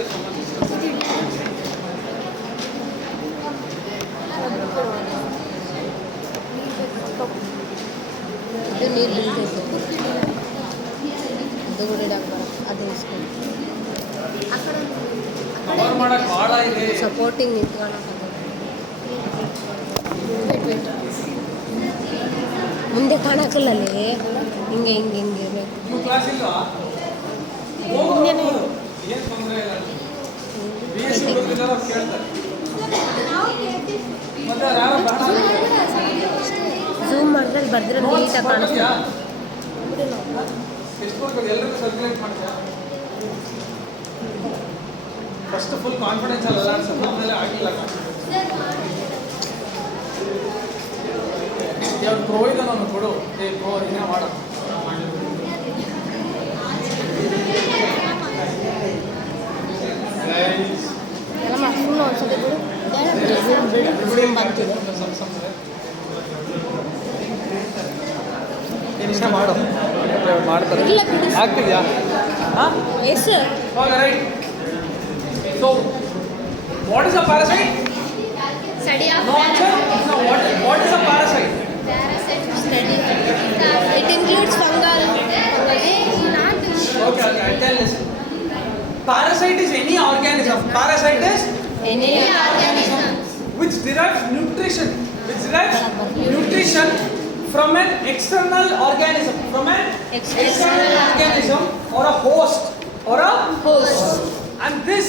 there someone discussing? ಇದು ನೀರು ಬೀಳ್ತೈತೆ ಅದು ಕೂಡ ಇಡಕ್ಕೆ ಅದು ಇಸ್ಕೊಂಡು ಕವರ್ ಮಾಡಕ್ಕೆ ಭಾಳ ಇದೆ. ಸಪೋರ್ಟಿಂಗ್ ನಿಂತ್ಕೊಳ್ಳೋಕೆ ಮುಂದೆ ಕಾಣಕ್ಕಿಲ್ಲ ಅಲ್ಲಿ ಹಿಂಗೆ ಹಿಂಗೆ ಹಿಂಗೆ ಇರಬೇಕು. ನೀವು ಕ್ಲಾಸ್ ಇಲ್ವಾ? ಹಿಂದೆನೇ ಏನು ತೊಂದರೆ ಇಲ್ಲ. BSc ಓದಿರೋರು ಕೇಳ್ತಾರೆ. ಮತ್ತೆ ಯಾರು ಝೂಮ್ ಮಾಡಿದ್ರೆ ಬರ್ದಿರೋ ನೀಟಾಗಿ ಕಾಣಿಸ್ತೀಯ. ಎಷ್ಟು ಕೊಡ್ಬೇಕು ಎಲ್ಲರಿಗೂ ಸರ್ಕ್ಯುಲೇಟ್ ಮಾಡ್ತೀಯಾ? ಫಸ್ಟ್ ಫುಲ್ ಕಾನ್ಫಿಡೆನ್ಸ್ ಅಲ್ಲ ಅನ್ಸುತ್ತೆ, ಆಮೇಲೆ ಆಗಿಲ್ಲ ಯಾವ್ದು ಪ್ರೋ ಇದೆ ನಾನು ಕೊಡು. ಪ್ರೋ ಇನ್ನೇ ಮಾಡ ಎಲ್ಲ ಸುಮ್ಮನೆ ಒಂದ್ಸತಿ ಬಿಡು ಝೂಮ್ ಬರ್ತಿದೆ. ಇಷ್ಟ ಮಾಡು ಮಾಡ್ತಾರೆ ಆಗ್ತಿದ್ಯಾ? ಹಾಂ yes right. So what is a parasite? Study of No, what is a parasite? study. It includes fungal. Okay, I'll tell this. Parasite is any organism. Parasite is Any which derives nutrition. Which derives nutrition from an external organism. From an external organism or a host. Or a host. And this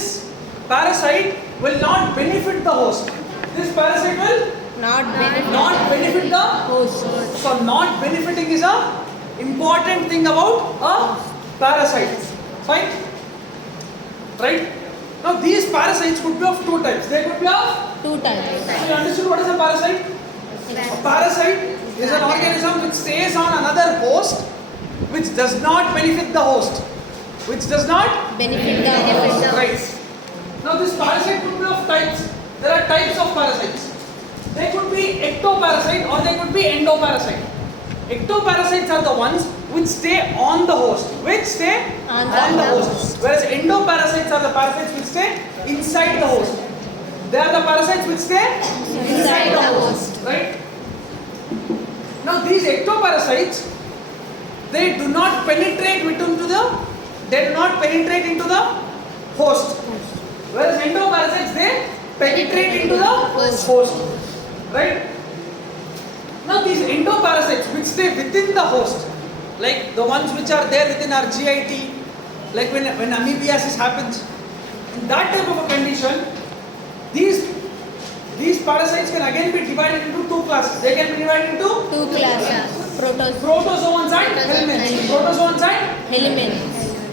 parasite will not benefit the host. This parasite will Not benefit the host. So not benefiting is a important thing about a parasite. Fine? Right? Now these parasites could be of two types. They could be of 2 times. So you understood what is a parasite? A parasite is an organism which stays on another host which does not benefit the host. Which does not Benefit the host. Right. Now this parasite could be of types. There are types of parasites. They could be ectoparasite or they could be endoparasite. Ectoparasites are the ones which stay on the host. Which stay On on the the host. Whereas endoparasites are the parasites which stay inside the host. They are the parasites which stay Inside the host. Right? Now these ectoparasites, they do not penetrate into the host. Whereas endoparasites, they penetrate into the host. Right? Now these endoparasites which stay within the host, like the ones which are there within our GIT, like when amoebiasis happens, in that type of a condition, these parasites can again be divided into 2 classes. They can be divided into 2 classes. protozoans and helminths. Protozoans and Elements.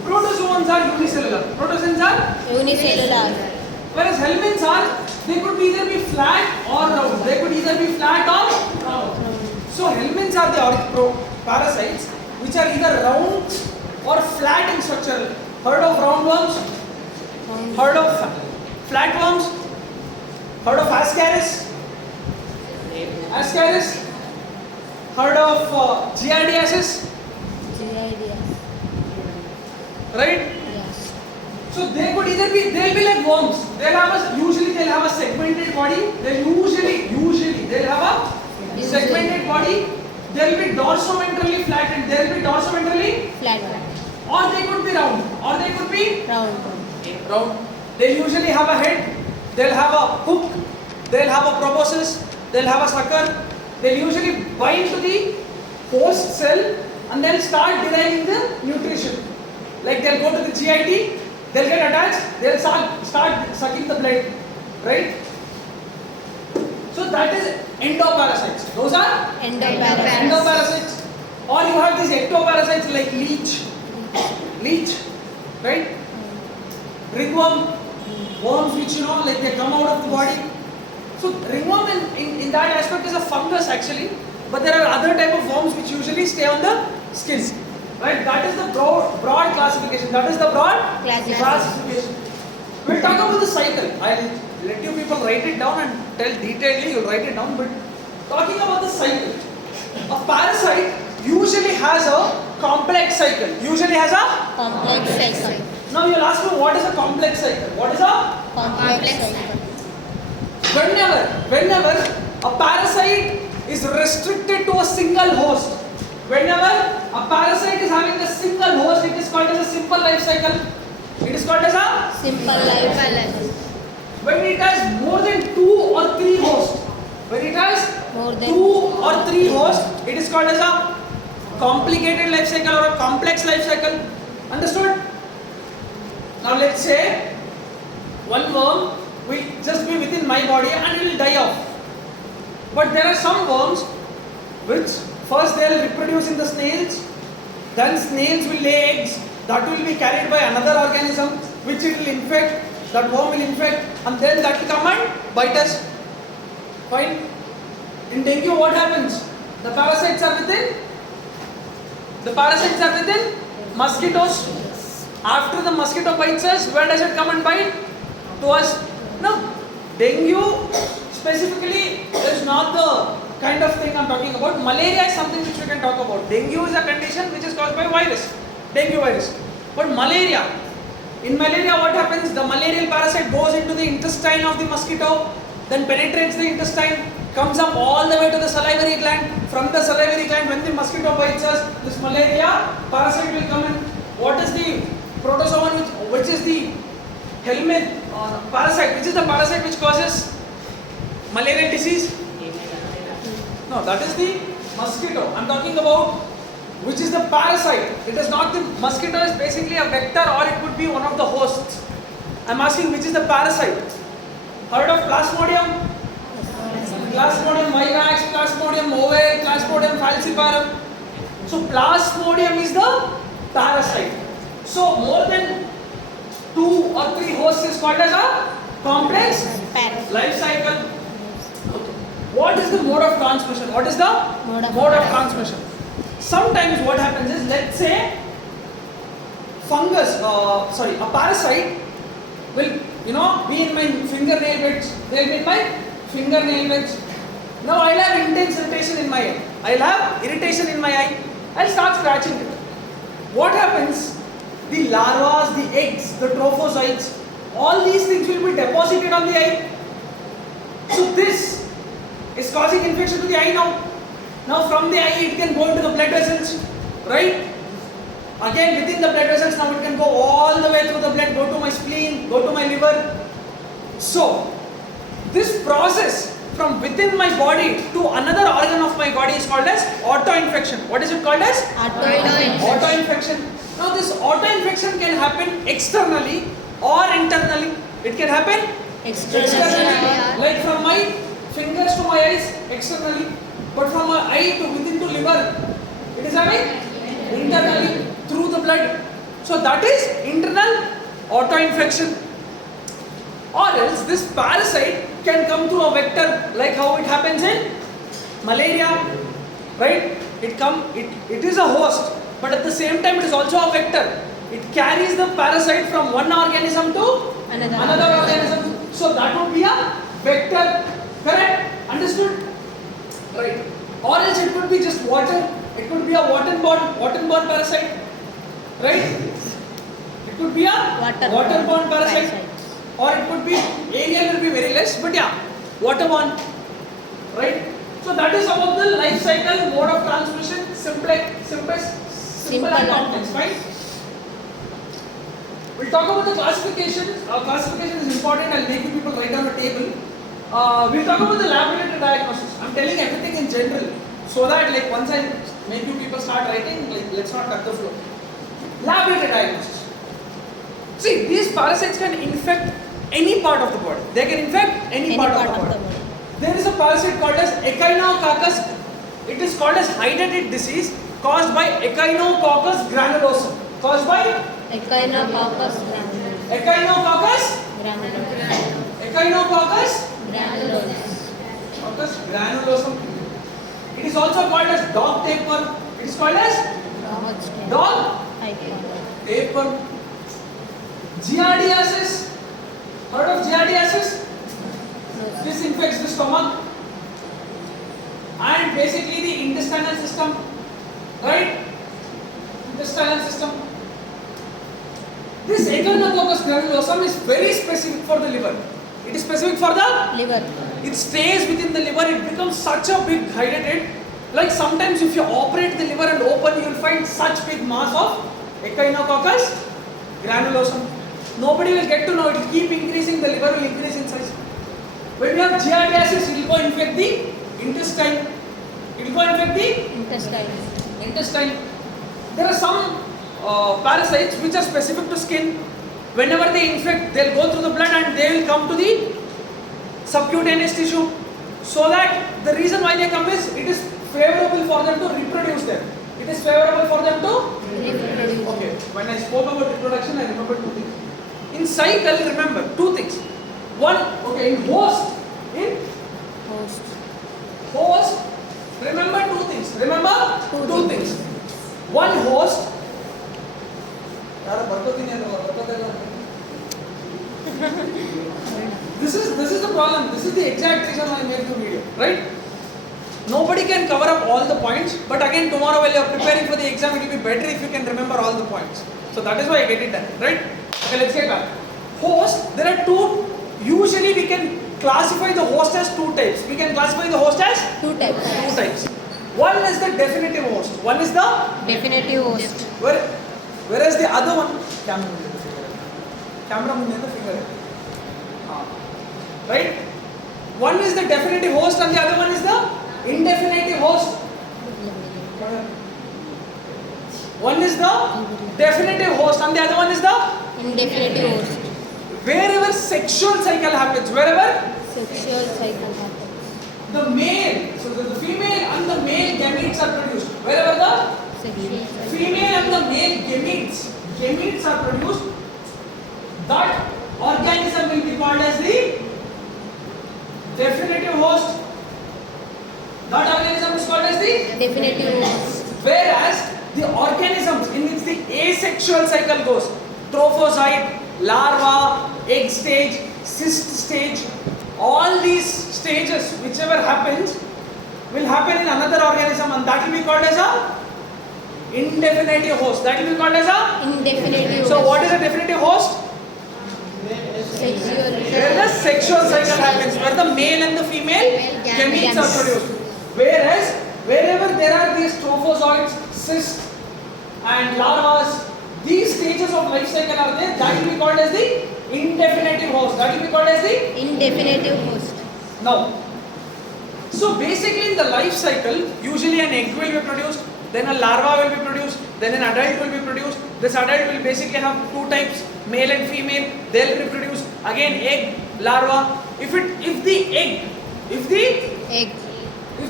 protozoans are unicellular. Protozoans are Unicellular. whereas helminths are, they could either be flat or round. They could either be flat or round. So helminths are the parasites which are either round or flat in structure. Heard of roundworms? Heard of flatworms? Heard of ascaris? Ascaris? Heard of giardiasis? Right? Yes. So they could either be, they'll be like worms. Usually they'll have a segmented body. Usually they'll have a segmented body. They'll be dorsoventrally flattened. They'll be dorsoventrally, Flat. or they could be round, or they could be Round. round. They usually have a head. They'll have a hook. They'll have a proboscis. They'll have a sucker. They'll usually bind to the host cell and they'll start deriving the nutrition. Like they'll go to the GIT, they'll get attached, they'll start sucking the blood, right? So that is endoparasites. Those are endoparasites. Or you have these ectoparasites like leech, right? Ringworm, worms which like they come out of the body. So ringworm in that aspect is a fungus actually, but there are other type of worms which usually stay on the skin. Right, that is the broad classification. That is the broad classification. We'll talk about the cycle. I'll let you people write it down and tell detailedly. You'll write it down. But talking about the cycle, a parasite usually has a complex cycle. Now you'll ask me, what is a complex cycle? What is a? Complex cycle. Whenever a parasite is restricted to a single host, whenever a parasite is having a single host, it is called as a simple life cycle. It is called as a? simple life cycle. When it has more than 2 or 3 hosts, when it has More than 2 or 3 hosts, it is called as a complicated life cycle or a complex life cycle. Understood? Now let's say one worm will just be within my body and it will die off. But there are some worms which first they will reproduce in the snails, then snails will lay eggs, that will be carried by another organism which it will infect, that worm will infect, and then that will come and bite us. Fine. In dengue what happens? The parasites are within mosquitoes. After the mosquito bites us, where does it come and bite? To us. No. Dengue specifically is not the kind of thing I'm talking about. Malaria is something which we can talk about. Dengue is a condition which is caused by virus. Dengue virus. But malaria. In malaria what happens? The malarial parasite goes into the intestine of the mosquito, then penetrates the intestine, comes up all the way to the salivary gland. From the salivary gland, when the mosquito bites us, this malaria parasite will come in. What is the protozoan which is the helminth parasite? Which is the parasite which causes malarial disease? No, that is the mosquito. I'm talking about which is the parasite. It is not the mosquito is basically a vector or it could be one of the hosts. I'm asking which is the parasite. Heard of Plasmodium? Plasmodium vivax, Plasmodium ovale, Plasmodium falciparum. So Plasmodium is the parasite. So more than 2 or 3 hosts is called as a complex life cycle. Okay. What is the mode of transmission? What is the Mode of transmission? Sometimes what happens is, let's say a parasite will be in my fingernail beds. They'll be in my fingernail beds. Now I'll have intense irritation in my eye. I'll have irritation in my eye. I'll start scratching it. What happens? The larvas, the eggs, the trophozoites, all these things will be deposited on the eye. So this is causing infection to the eye now. Now from the eye it can go into the blood vessels, right? Again within the blood vessels, now it can go all the way through the blood, go to my spleen, go to my liver. So this process from within my body to another organ of my body is called as auto-infection. What is it called as? Auto-infection. Now this auto-infection can happen externally or internally. It can happen externally, like from my fingers to my eyes externally, but from my eye to within to liver, it is happening internally through the blood. So that is internal auto-infection. Or else this parasite can come through a vector, like how it happens in malaria, right? It is a host, but at the same time it is also a vector. It carries the parasite from one organism to another organism. So that would be a vector. Correct? Understood? Right. Or else it could be just water. It could be a water-borne parasite. Right? It could be a water-borne parasite. Or it could be, aerial will be very less, but yeah, waterborne. Right? So that is about the life cycle, mode of transmission, simple and complex, right? We'll talk about the classification. Classification is important. I'll make you people write down a table. We'll talk about the laboratory diagnosis. I'm telling everything in general, so that like once I make you people start writing, like let's not cut the flow. Laboratory diagnosis. See, these parasites can infect any part of the body. They can infect any part of the body. There is a parasite called as Echinococcus. It is called as hydatid disease caused by Echinococcus granulosum. Caused by Echinococcus granulosum. It is also called as dog tapeworm. It is called as dog tapeworm. Giardiasis. Heard of giardiasis? This infects the stomach and basically the intestinal system, right? Intestinal system. This Echinococcus granulosum is very specific for the liver. It is specific for the liver. It stays within the liver. It becomes such a big hydrated. Like sometimes if you operate the liver and open, you will find such big mass of Echinococcus granulosum. Nobody will get to know. It will keep increasing. The liver will increase in size. When you have giardiasis, it will go infect the intestine. It will go infect the intestine. There are some parasites which are specific to skin. Whenever they infect, they will go through the blood and they will come to the subcutaneous tissue. So that the reason why they come is it is favorable for them to reproduce them. It is favorable for them to reproduce. Okay. When I spoke about reproduction, I remember two things. In cycle, remember two things. One, okay, in host, remember two things. Remember two things. One host. This is the problem. This is the exact reason why I made the video, right? Nobody can cover up all the points, but again tomorrow while you are preparing for the exam, it will be better if you can remember all the points. So that is why I get it done, right? Okay, let's get back. Host, there are two. Usually we can classify the host as two types. We can classify the host as Two types. One is the definitive host. One is the Definitive host. whereas the other one, camera munde the finger. Right? One is the definitive host and the other one is the indefinitive host. One is the definitive host and the other one is the Indefinitive host. wherever sexual cycle happens, wherever Sexual cycle happens. the male, so the female and the male gametes are produced. Wherever the Sexual cycle. female and the male gametes are produced, that organism will be called as the definitive host. That organism is called as the Definitive host. whereas the organisms in which the asexual cycle goes, trophozoite, larva, egg stage, cyst stage, all these stages, whichever happens, will happen in another organism and that will be called as a indefinitive host. That will be called as a Indefinitive So host. what is a definitive host? Sexual. Where the sexual cycle happens, where the male and the female gametes are produced. Whereas wherever there are these trophozoites, cysts and larvas, these stages of life cycle are there, that will be called as the indefinitive host. That will be called as the Indefinitive host. Now, so basically in the life cycle, usually an egg will be produced, then a larva will be produced, then an adult will be produced. This adult will basically have two types, male and female. They'll reproduce. Again, egg, larva. If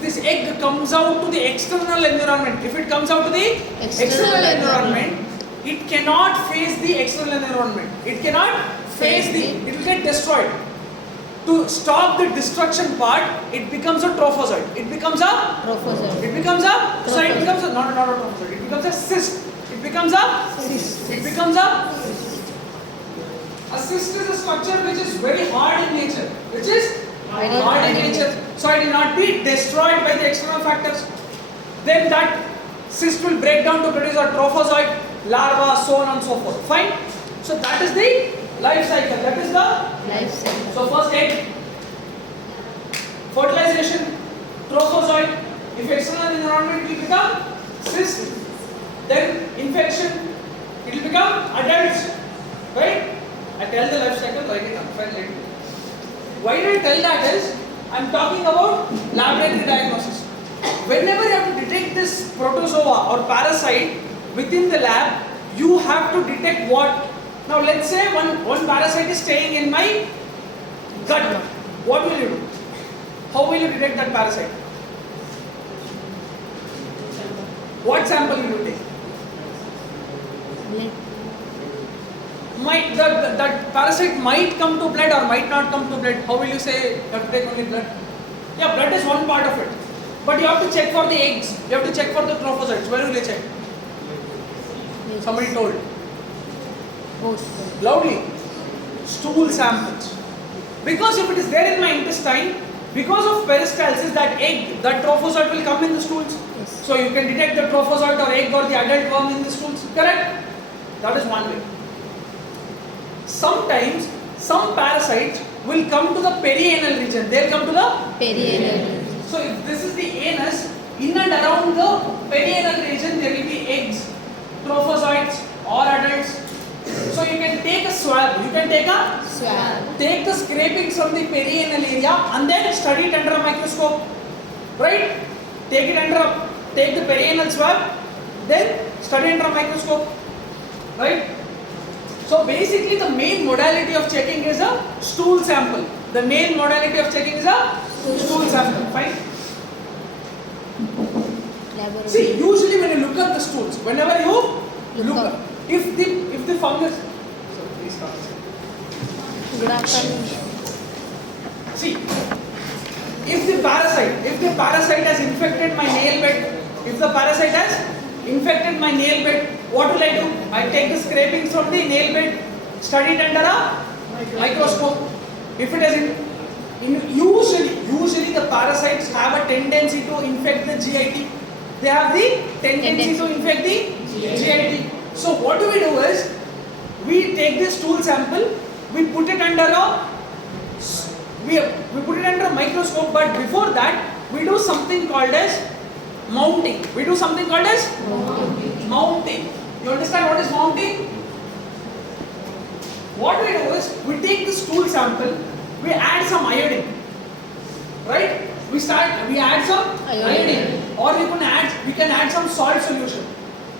this egg comes out to the external environment, if it comes out to the external environment, it cannot face the external environment. It cannot face it will get destroyed. To stop the destruction part, it becomes a trophozoite. It becomes a Trophozoite. It becomes a so it becomes a not a trophozoite. It becomes a cyst. It becomes a cyst. It becomes a cyst is a structure which is very hard in nature. Which is Very hard in nature. So it will not be destroyed by the external factors. Then that cyst will break down to produce a trophozoite, larva, so on and so forth. Fine. So that is the life cycle. That is the Life cycle. so first egg, fertilization, trophozoite. If external environment, it will become cyst. Then infection, it will become adults. Right? I tell the life cycle, write it down. Fine, write it down. Why did I tell that is, I am talking about laboratory diagnosis. Whenever you have to detect this protozoa or parasite within the lab, you have to detect what? Now let's say one parasite is staying in my gut. What will you do? How will you detect that parasite? What sample will you take? That parasite might come to blood or might not come to blood. How will you say you have to take only blood? Yeah, blood is one part of it. But you have to check for the eggs. You have to check for the trophozoites. Where will you check? Somebody told. Host. Loudly. Stool samples. Because if it is there in my intestine, because of peristalsis, that egg, that trophozoite will come in the stools. Yes. So you can detect the trophozoite or egg or the adult worm in the stools. Correct? That is one way. sometimes some parasites will come to the perianal region. They'll come to the Perianal. So if this is the anus, in and around the perianal region there will be eggs, trophozoites or adults. So you can take a swab, Swab. take the scrapings from the perianal area and then study it under a microscope. Right? Take the perianal swab, then study under a microscope. Right? So basically the main modality of checking is a stool sample. The main modality of checking is a stool sample. Fine? Laboratory. See, usually when you look at the stools, whenever you Look up. if the fungus, so please stop. Good afternoon. See, if the parasite has infected my nail bed, what will I do? I take the scrapings from the nail bed, study it under a microscope. If it has usually the parasites have a tendency to infect the GIT. They have the tendency to infect the GIT. So what do? Is we take this stool sample, we put it under a microscope, but before that we do something called as mounting. Mounting. You understand what is mounting? What we do is we take the stool sample, we add some iodine. Right? We add some iodine, or we can add some salt solution,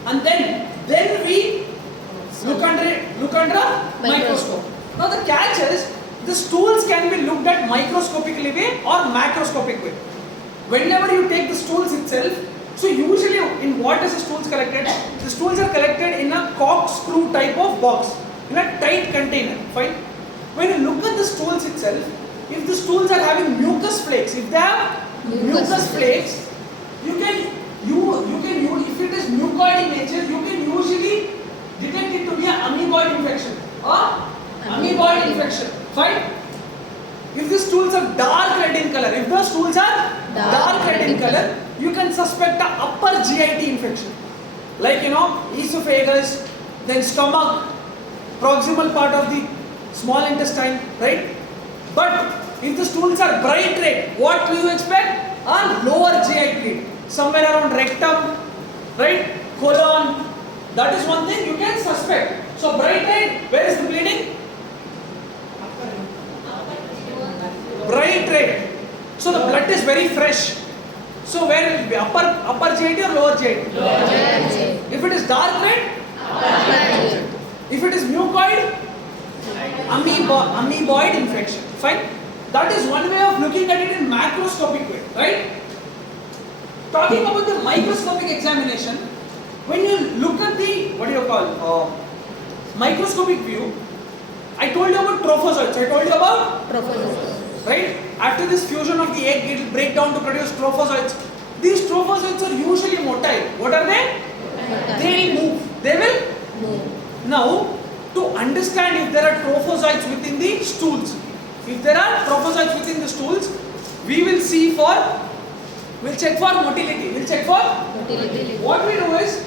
and then we look under a microscope. Now the catch is the stools can be looked at microscopically way or macroscopic way. Whenever you take the stools itself, so usually in what is the stools collected? The stools are collected in a corkscrew type of box, in a tight container. Fine. When you look at the stools itself, if the stools are having mucus flakes, if they have mucus flakes, you can if it is mucoid in nature, you can usually detect it to be an amoeboid infection or amoeboid infection. Fine. If the stools are dark red in color, you can suspect an upper GIT infection, like esophagus, then stomach, proximal part of the small intestine, right? But if the stools are bright red, what do you expect? A lower GI bleed, somewhere around rectum, right? Colon. That is one thing you can suspect. So bright red, where is the bleeding? Bright red. So the blood is very fresh. So where will it be? Upper GIT or lower GIT? Lower GIT. If it is dark red, if it is mucoid, amoeboid infection. Fine. That is one way of looking at it in macroscopic way, right? Talking about the microscopic examination, when you look at the microscopic view, I told you about trophozoites. Right? After this fusion of the egg, it will break down to produce trophozoites. These trophozoites are usually motile. What are they? They will move. Now, to understand if there are trophozoites within the stools, we will check for motility. What we do is,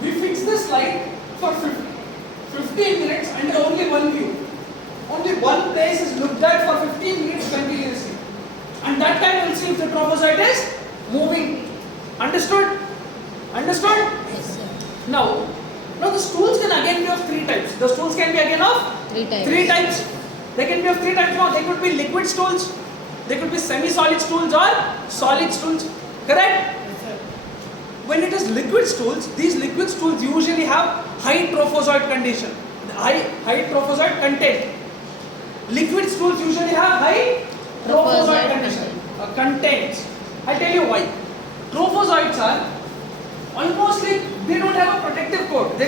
we fix this light for 15 minutes under only one view. Only one place is looked at for 15 minutes continuously. And that time we will see if the trophozoite is moving. Understood? Yes, sir. Now the stools can again be of three types. The stools can be again of three types. They can be of three types now. They could be liquid stools, they could be semi-solid stools or solid stools. Correct? Yes, sir. When it is liquid stools, these liquid stools usually have high trophozoite condition, high trophozoite content. Liquid stools usually have high trophozoite contents. I'll tell you why. Trophozoites are almost like they don't have a protective coat.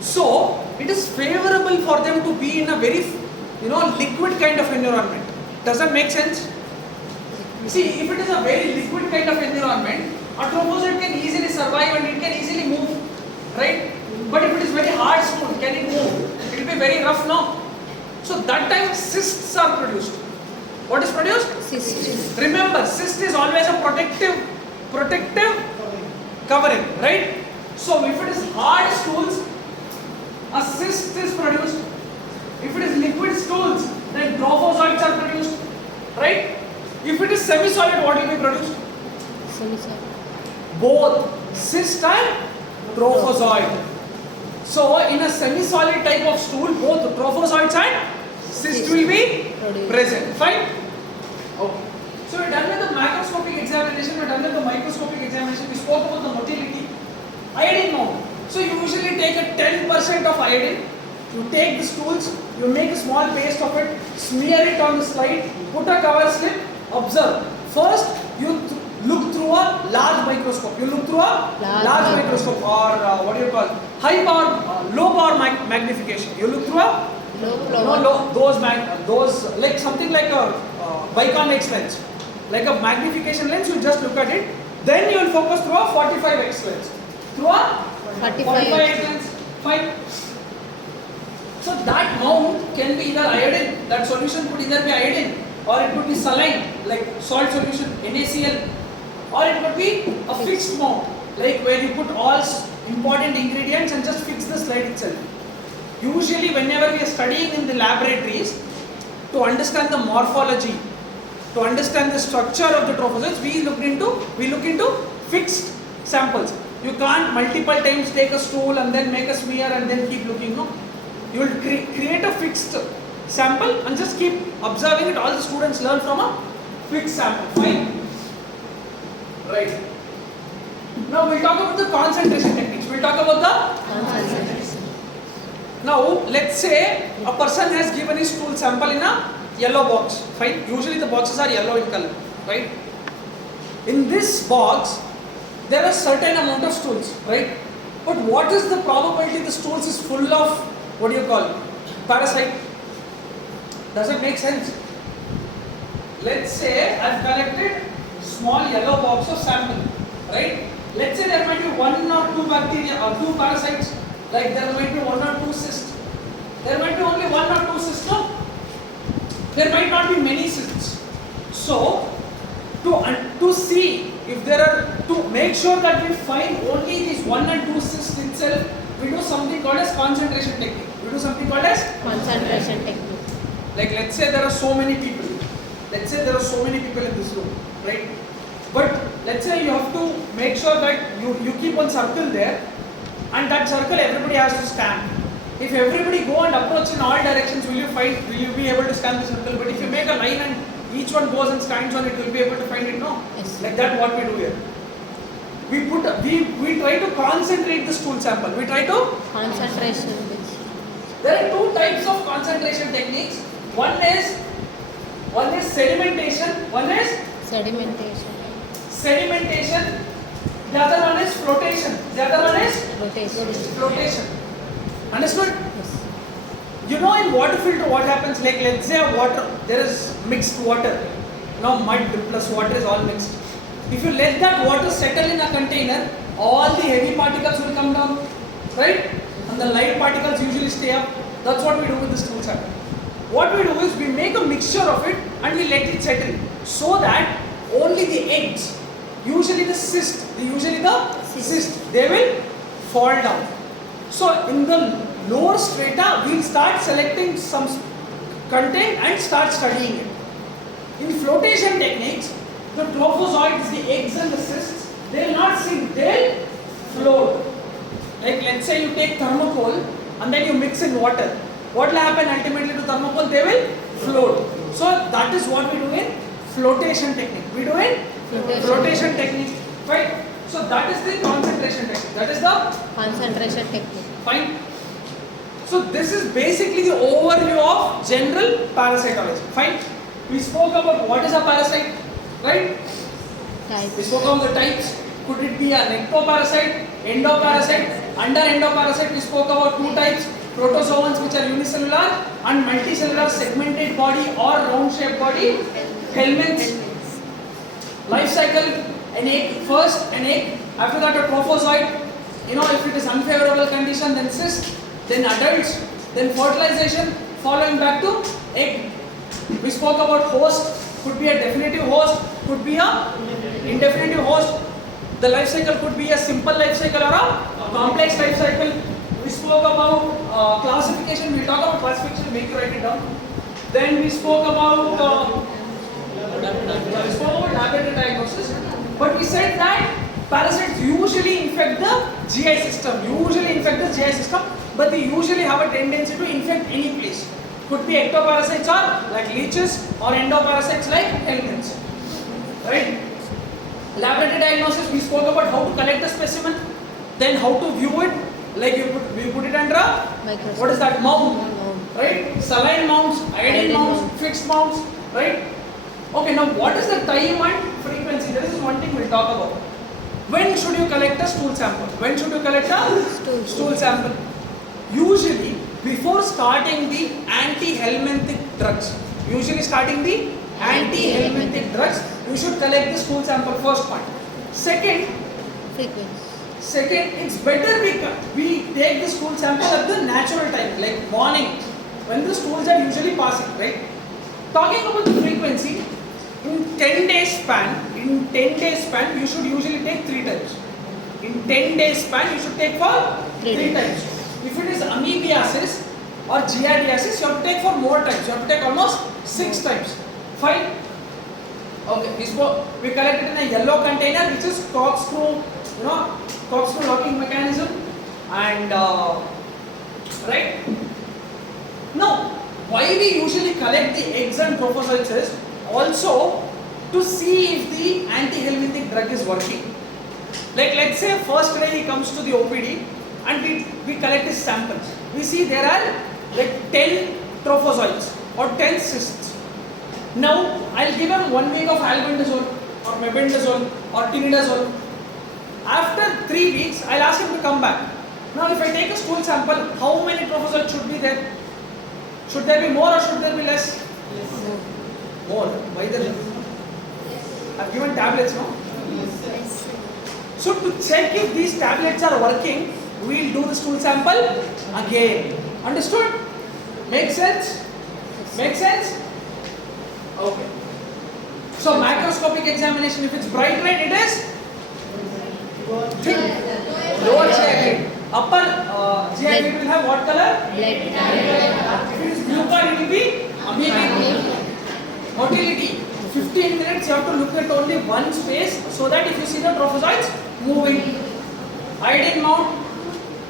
So it is favorable for them to be in a very liquid kind of environment. Does that make sense? See, if it is a very liquid kind of environment, a trophozoite can easily survive and it can easily move, right? But if it is very hard stool, can it move? It will be very rough now. So that time cysts are produced. What is produced? Cysts. Remember, cyst is always a protective covering, right? So if it is hard stools, a cyst is produced. If it is liquid stools, then trophozoites are produced, right? If it is semi-solid, what will be produced? Both cyst and trophozoid. So in a semi-solid type of stool, both trophozoites and cyst will be present. Fine? Okay. So we're done with the macroscopic examination, we're done with the microscopic examination. We spoke about the motility. Iodine mount. So you usually take a 10% of iodine. You take the stools, you make a small paste of it, smear it on the slide, put a cover slip, observe. First, you look through a large microscope. You look through a large microscope, or what do you call? High power, low power magnification. You look through a those like something like a biconvex lens, like a magnification lens. You just look at it. Then you will focus through a 45x lens. Through a 45x lens. Fine. So that mount can be either iodine. That solution could either be iodine, or it could be saline, like salt solution, NaCl, or it could be a fixed mount, like where you put all important ingredients and just fix the slide itself. Usually whenever we are studying in the laboratories, to understand the morphology, to understand the structure of the trophozoites, we look into fixed samples. You can't multiple times take a stool and then make a smear and then keep looking, no. You will create a fixed sample and just keep observing it. All the students learn from a fixed sample. Fine? Right. Now we'll talk about the concentration techniques. We'll talk about the concentration. Now let's say a person has given his stool sample in a yellow box. Fine. Usually the boxes are yellow in color. Right. In this box there are certain amount of stools. Right. But what is the probability the stools is full of, what do you call, parasite? Does it make sense? Let's say I've collected small yellow box of sample, right? Let's say there might be 1 or 2 bacteria or 2 parasites, like there might be 1 or 2 cysts. There might be only 1 or 2 cysts, no? There might not be many cysts. So, to see if there are, to make sure that we find only these 1 and 2 cysts itself, we do something called as concentration technique. We do something called as concentration technique. Like let's say there are so many people. Let's say there are so many people in this room, right? But let's say you have to make sure that you keep one circle there, and that circle everybody has to stand. If everybody go and approach in all directions, will you be able to scan the circle? But if you make a line and each one goes and stands on it, will you be able to find it? No. Yes. Like that, what we do here. We try to concentrate the stool sample. We try to Concentration. There are 2 types of concentration techniques. One is sedimentation. One is sedimentation. The other one is flotation. The other one is flotation. Understood? Yes. You know, in water filter what happens? Like let's say there is mixed water. Now mud plus water is all mixed. If you let that water settle in a container, all the heavy particles will come down, right? And the light particles usually stay up. That's what we do with the stool sample. What we do is we make a mixture of it and we let it settle, so that only the eggs, usually the cyst, they will fall down. So in the lower strata, we'll start selecting some content and start studying it. In flotation techniques, the trophozoites, the eggs and the cysts, they will not sink, they will float. Like let's say you take thermocol and then you mix in water. What will happen ultimately to thermocol? They will float. So that is what we do in flotation technique. We do in flotation technique. Right? So that is the concentration technique. That is the Concentration technique. fine. So this is basically the overview of general parasitology. Fine. We spoke about what is a parasite, right? We spoke about the types. Could it be an ectoparasite, endoparasite? Under endoparasite, we spoke about 2 types: protozoans, which are unicellular, and multicellular segmented body or round-shaped body, helminths. Life cycle: an egg, first an egg, after that a trophozoite. If it is unfavorable condition, then cyst, then adults, then fertilization, following back to egg. We spoke about host, could be a definitive host, could be a indefinitive host. The life cycle could be a simple life cycle or a complex life cycle. We spoke about classification. We'll talk about classification. Make you write it down. Then we spoke about laboratory diagnosis. But we said that parasites usually infect the GI system. But they usually have a tendency to infect any place. Could be ectoparasites or like leeches, or endoparasites like helminths. Right? Laboratory diagnosis, we spoke about how to collect the specimen, then how to view it, like we put it under a, Microscope. what is that, mount, right? Saline mounts, iodine mounts, fixed mounts, right? Okay, now what is the time and frequency? This is one thing we'll talk about. When should you collect a stool sample? Stool sample. Usually, before starting the anti-helminthic drugs, you should collect the stool sample, first point. Second, it's better we take the stool sample at the natural time, like morning, when the stools are usually passing, right? Talking about the frequency, in 10 days span, you should usually take 3 times. In 10 days span, you should take for 3 times. If it is amoebiasis or giardiasis, you have to take for more times. You have to take almost 6 times. Fine? Okay, we collect it in a yellow container, which is corkscrew locking mechanism, and right? Now, why we usually collect the eggs and trophozoites is also to see if the anti-helminthic drug is working. Like let's say first day he comes to the OPD and we collect his samples. We see there are like 10 trophozoites or 10 cysts. Now I'll give him 1 week of albendazole or mebendazole or tinidazole. After 3 weeks, I'll ask him to come back. Now if I take a stool sample, how many trophozoites should be there? Should there be more or should there be less? More. Why the less? I've given tablets, no? So to check if these tablets are working, we'll do the stool sample again. Understood? Make sense? Okay. So macroscopic examination, if it's bright red, it is thin. Lower GI grade. Upper GI grade will have what color? Black. If it is blue color, it will be amoebic. Motility. 15 minutes you have to look at only one space so that if you see the trophozoites moving. Iodine mount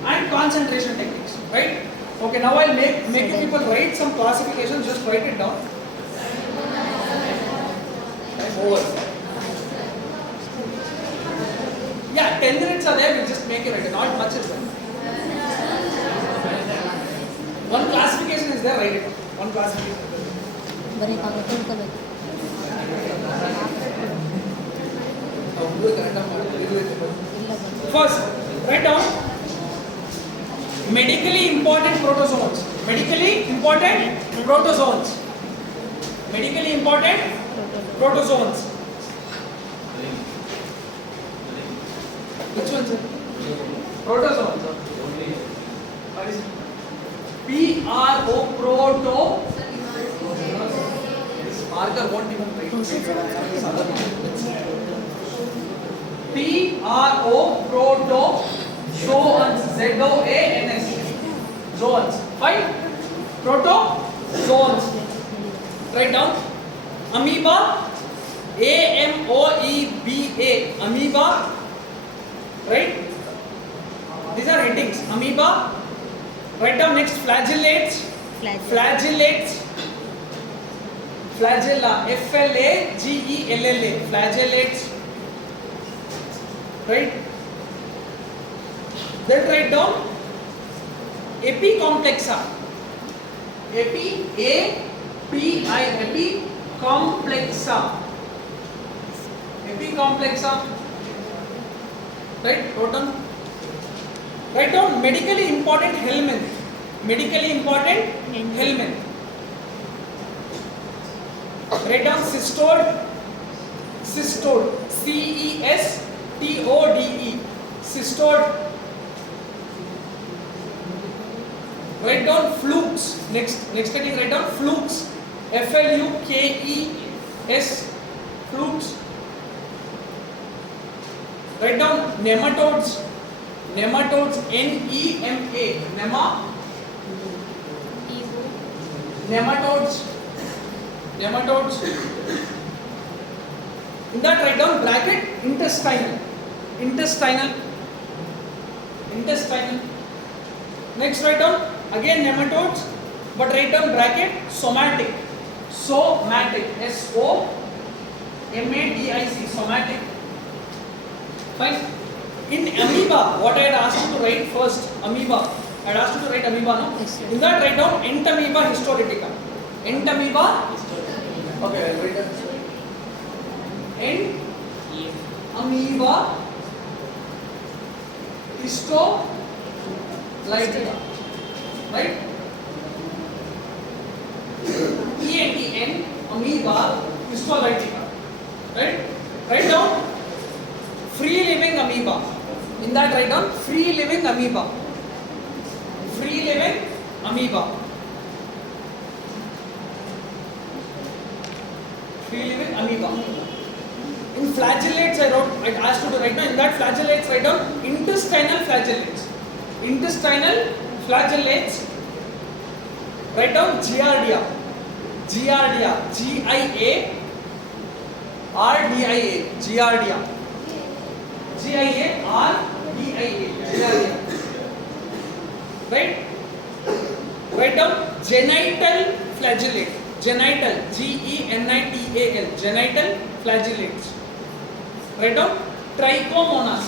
and concentration techniques. Right? Okay, now I'll make you people write some classifications, just write it down. Time over. Yeah, 10 minutes are there, we'll just make it right. Not much is there. One classification is there, write it down. One classification is there. First, write down medically important protozoans. Which one, sir? Protozoans. What is it? P-R-O, proto. This marker won't even write. P-R-O, proto, zoans. Z-O-A-N-S. Zoans. Fine? Protozoans. Write down. Amoeba. A-M-O-E-B-A. Amoeba. Right? These are headings. Amoeba. Write down next flagellates. Flagella. F-L-A-G-E-L-L-A. Flagellates. Right? Then write down epicomplexa. Epicomplexa. Right? Write down medically important helminth. Write down cystode. C-E-S-T-O-D-E. Cystode. Write down flukes. Next heading, write down flukes. F-L-U-K-E-S. Flukes. Write down nematodes. Nematodes, N-E-M-A, nematodes. In that write down bracket intestinal. Next write down again nematodes, but write down bracket somatic. S-O-M-A-T-I-C, somatic. Fine. In amoeba, what I had asked you to write first, amoeba. I had asked you to write amoeba, no? Yes, sir. In that write down entamoeba histolytica. Entamoeba. Okay, I'll write that. Entamoeba histolytica. Right? E-N-T-N, amoeba histolytica. Right? Write down free living amoeba. In that write down free living amoeba. In flagellates I asked you to write down. In that flagellates write down intestinal flagellates. Write down giardia. G-I-A-R-D-I-A. Giardia. Right? Write down genital flagellate. Genital, G-E-N-I-T-A-L. Genital flagellates. Write down trichomonas.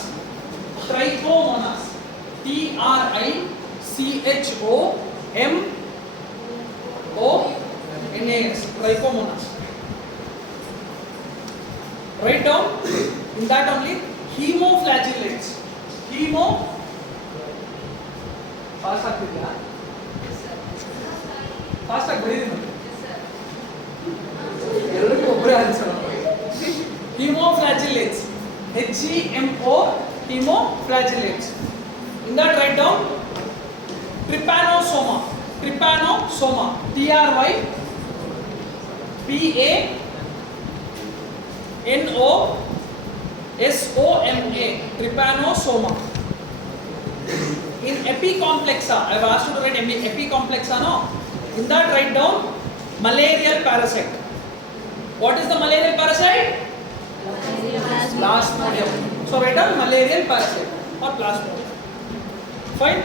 T-R-I-C-H-O-M-O-N-A-S. Trichomonas. Write down in that only hemoflagellates. Fast ಆಗ್ತಿದ್ಯಾ? Fast ಆಗಿ ಬರೀರಿ ಮತ್ತೆ. ಎರಡಕ್ಕೂ ಒಬ್ಬರೇ answer. Hemoflagellates. H-E-M-O, hemoflagellates. In that write down trypanosoma. T-R-Y-P-A-N-O-S-O-M-A. Trypanosoma. In epicomplexa, I have asked you to write epicomplexa, no? In that write down malarial parasite. What is the malarial parasite? Plasmodium. So write down malarial parasite or plasmodium. Fine.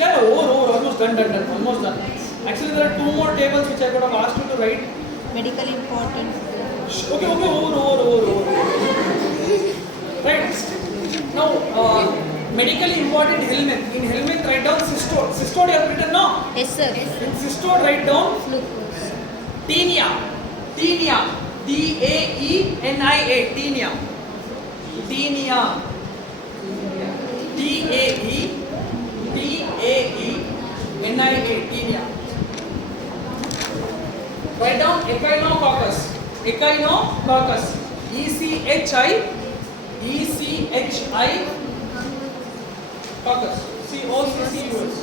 Yeah, over, almost done. Actually, there are two more tables which I could have asked you to write. Medically important. Okay, over. Right. Now, medically important helminth. In helminth, write down cystode. Cystode you have written, no? Yes, sir. In cystode, write down Glucose. tinea. T-A-E-N-I-A. Tinea. T-A-E-N-I-A. Tinea. Write down echinococcus. E-C-H-I coccus. C-O-C-C-U-S.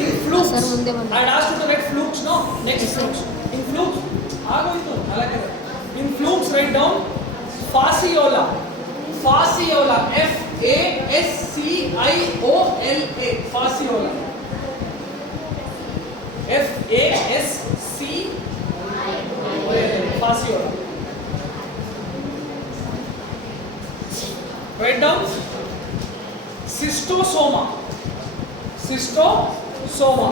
In flukes, Sir, ಮುಂದೆ I ಬನ್ನಿ. had asked you to write flukes, no? Next flukes. In flukes, ಆಗೋಯ್ತು. In flukes, write down fasciola. F-A-S-C-I-O-L-A. Fasciola. Fasciola. Write down cystosoma. Soma.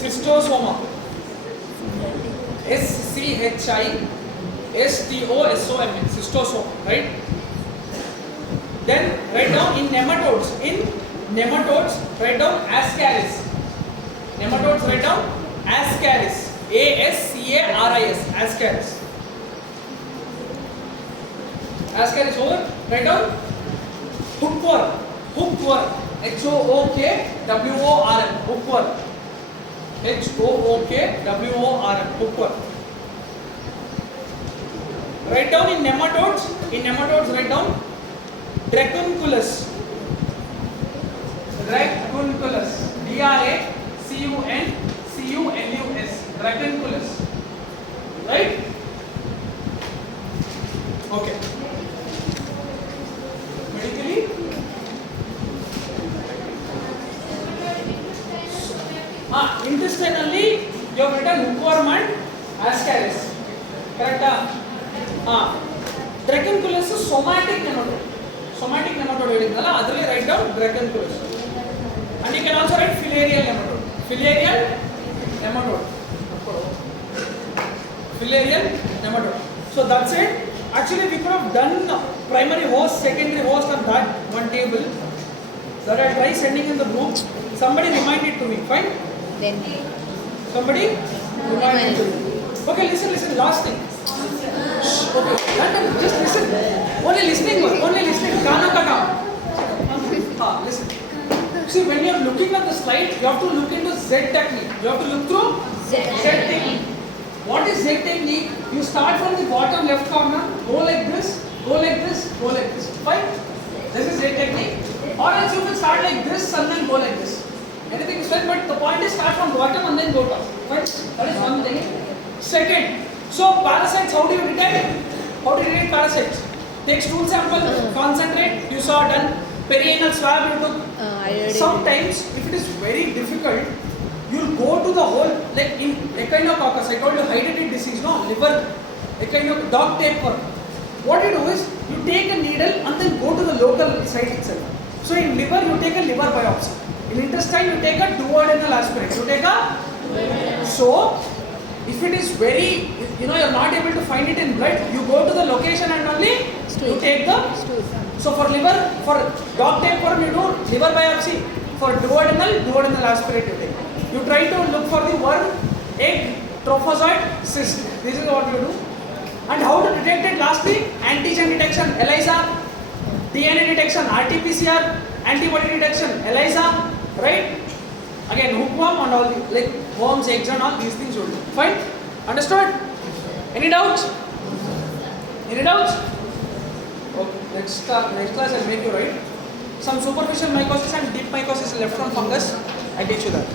Cystosoma. S-C-H-I-S-T-O-S-O-M-A. Cystosoma, right? Then write down in nematodes. Write down ascaris. Write down ascaris. A-S-C-A-R-I-S. Ascaris. Ascaris over. Write down hookworm. H-O-O-K-W-O-R-M. Hookworm. H-O-O-K-W-O-R-M, hookworm. Write down in nematodes. In nematodes, write down Dracunculus. Dracunculus. D-R-A-C-U-N-C-U-L-U-S. Dracunculus. Right? Okay. Medically. Intestinally, you have written hookworm and ascaris. Correct? Dracunculus is somatic nematode. Somatic nematode ಹೇಳಿದ್ನಲ್ಲ ಅದರಲ್ಲಿ write down Dracunculus. And you can also write filarial nematode. Filarial nematode. Filarial nematode. So that's it. Actually, we could have done primary host, secondary host on that one table. That I'll try sending in the group. Somebody remind it to me. Fine? Then Somebody remind it to me. Okay, listen. Last thing. Okay, just listen. Only listening. Kana kaka. Listen. See, when you are looking at the slide, you have to look into Z technique. You have to look through Z technique. What is Z technique? You start from the bottom left corner, go like this, go like this, go like this. Fine? This is Z technique. Or else you can start like this and then go like this. Anything is fine, but the point is start from bottom and then go top. Fine? That is one thing. Second, so parasites, how do you detect? How do you detect parasites? Take stool sample, concentrate, you saw done. Perianal swab you took. Sometimes, if it is very difficult, you'll go to the whole, like in echinococcus, I told you hydatid disease, no? Liver, dog tapeworm. What you do is, you take a needle and then go to the local site itself. So in liver, you take a liver biopsy. In intestine, you take a duodenal aspirate. You take a... So, if it is very, you're not able to find it in blood, you go to the location and only you take the... So for liver, for dog tapeworm, you do liver biopsy. For duodenal aspirate you take. You try to look for the worm, egg, trophozoite, cyst. This is what you do. And how to detect it? Lastly, antigen detection, ELISA, DNA detection, RT-PCR, antibody detection, ELISA, right? Again, hookworm and all the like worms, eggs and all these things you will do. Fine? Understood? Any doubts? Any doubts? Okay, next class I'll make you write some superficial mycosis and deep mycosis left on fungus. I'll teach you that.